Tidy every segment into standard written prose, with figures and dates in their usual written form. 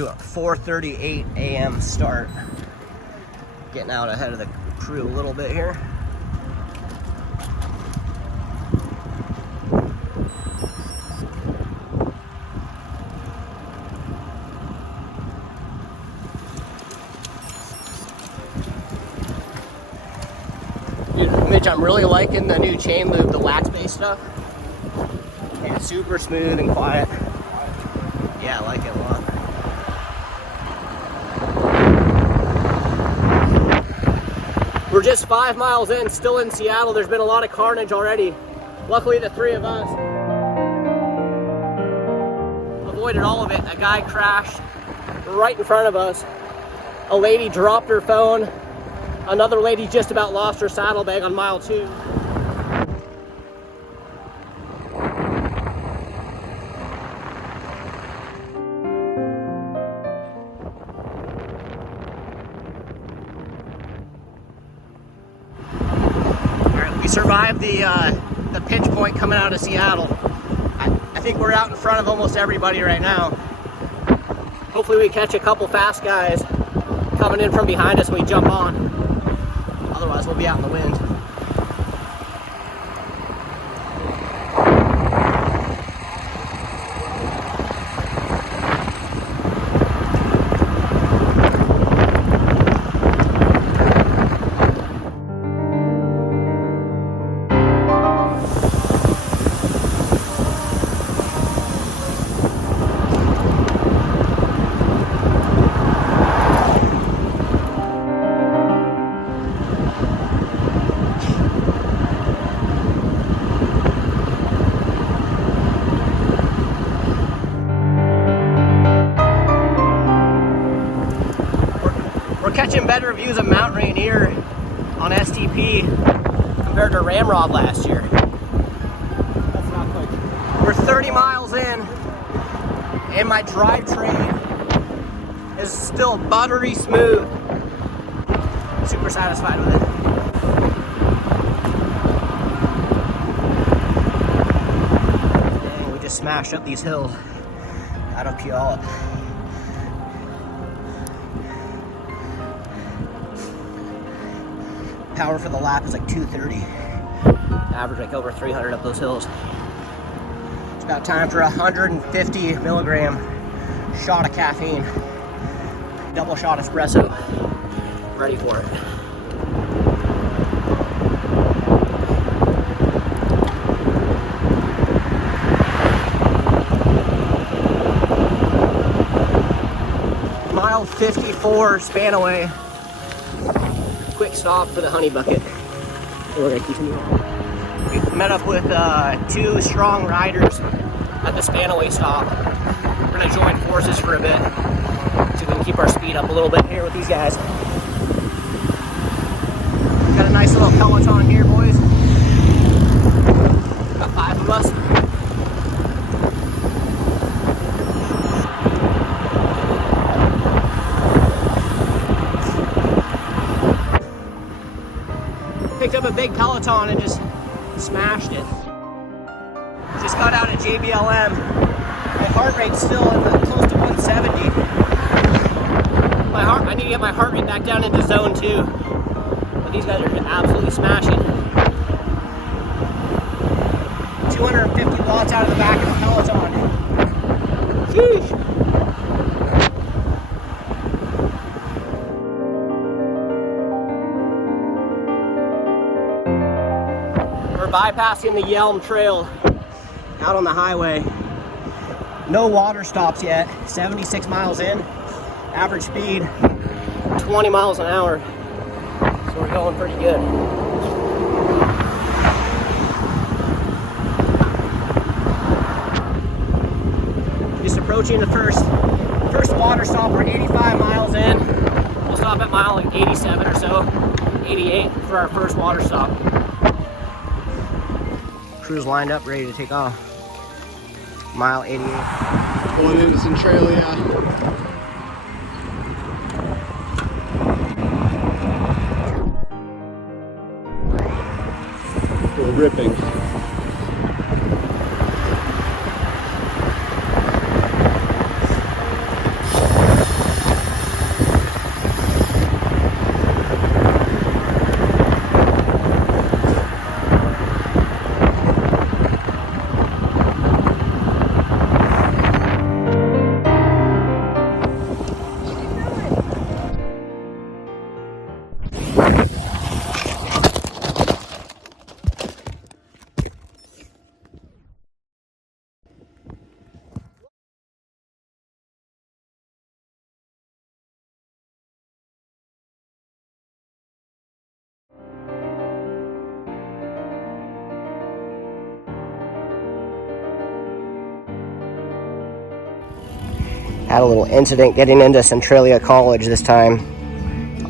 Do a 4:38 a.m. start. Getting out ahead of the crew a little bit here. Dude, Mitch, I'm really liking the new chain lube, the wax-based stuff. And it's super smooth and quiet. Yeah, I like it a lot. We're just 5 miles in, still in Seattle. There's been a lot of carnage already. Luckily, the three of us avoided all of it. A guy crashed right in front of us. A lady dropped her phone. Another lady just about lost her saddlebag on mile 2. We survived the pinch point coming out of Seattle. I think we're out in front of almost everybody right now. Hopefully we catch a couple fast guys coming in from behind us when we jump on. Otherwise we'll be out in the wind. Catching better views of Mount Rainier on STP compared to RAMROD last year. That's not quick. We're 30 miles in and my drivetrain is still buttery smooth. Super satisfied with it. Dang, we just smashed up these hills out of Puyallup. Power for the lap is like 230. Average like over 300 up those hills. It's about time for a 150 milligram shot of caffeine. Double shot espresso. Ready for it. Mile 54 Spanaway. Quick stop for the honey bucket. We're gonna continue. We met up with 2 strong riders at the Spanaway stop. We're gonna join forces for a bit so we can keep our speed up a little bit here with these guys. Got a nice little peloton here, boys. Got 5 of us. Picked up a big Peloton and just smashed it. Just got out at JBLM. My heart rate's still in the close to 170. I need to get my heart rate back down into zone 2. But these guys are absolutely smashing. 250 watts out of the back of the Peloton. Sheesh. Bypassing the Yelm Trail out on the highway. No water stops yet. 76 miles in. Average speed 20 miles an hour. So we're going pretty good. Just approaching the first water stop. We're 85 miles in. We'll stop at mile like 87 or so. 88 for our first water stop. Crew's lined up, ready to take off. Mile 88. Going into Centralia. We're ripping. Had a little incident getting into Centralia College this time.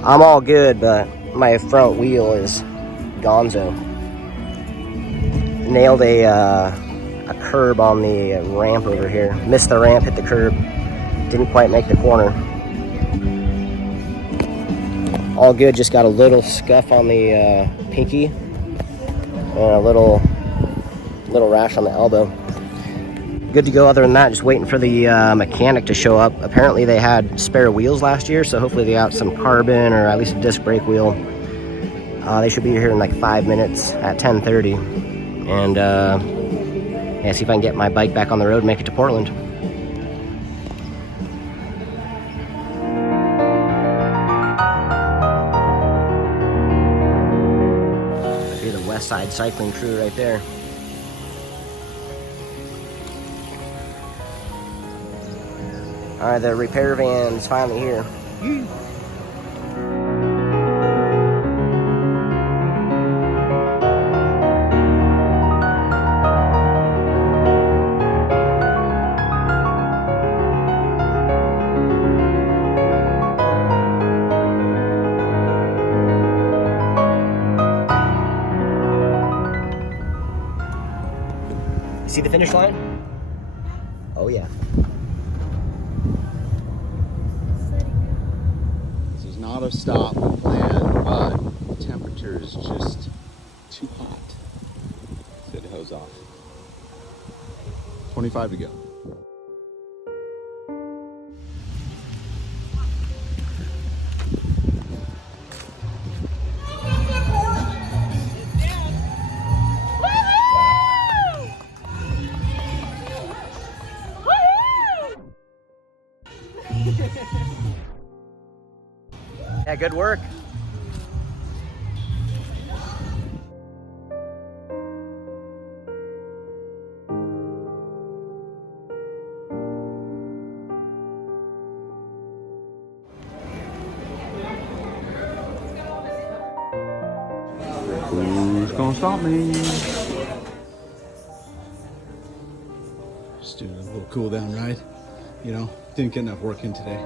I'm all good, but my front wheel is gonzo. Nailed a curb on the ramp over here. Missed the ramp, hit the curb. Didn't quite make the corner. All good, just got a little scuff on the pinky and a little rash on the elbow. Good to go other than that, just waiting for the mechanic to show up. Apparently they had spare wheels last year, so hopefully they got some carbon or at least a disc brake wheel. They should be here in like 5 minutes at 10:30. And yeah, see if I can get my bike back on the road and make it to Portland. See the West Side cycling crew right there. All right, the repair van's finally here. See the finish line? Oh yeah. This is not a stop plan, but the temperature is just too hot. So it hose off. 25 to go. Yeah, good work. Who's gonna stop me? Just doing a little cool down ride. You know, didn't get enough work in today.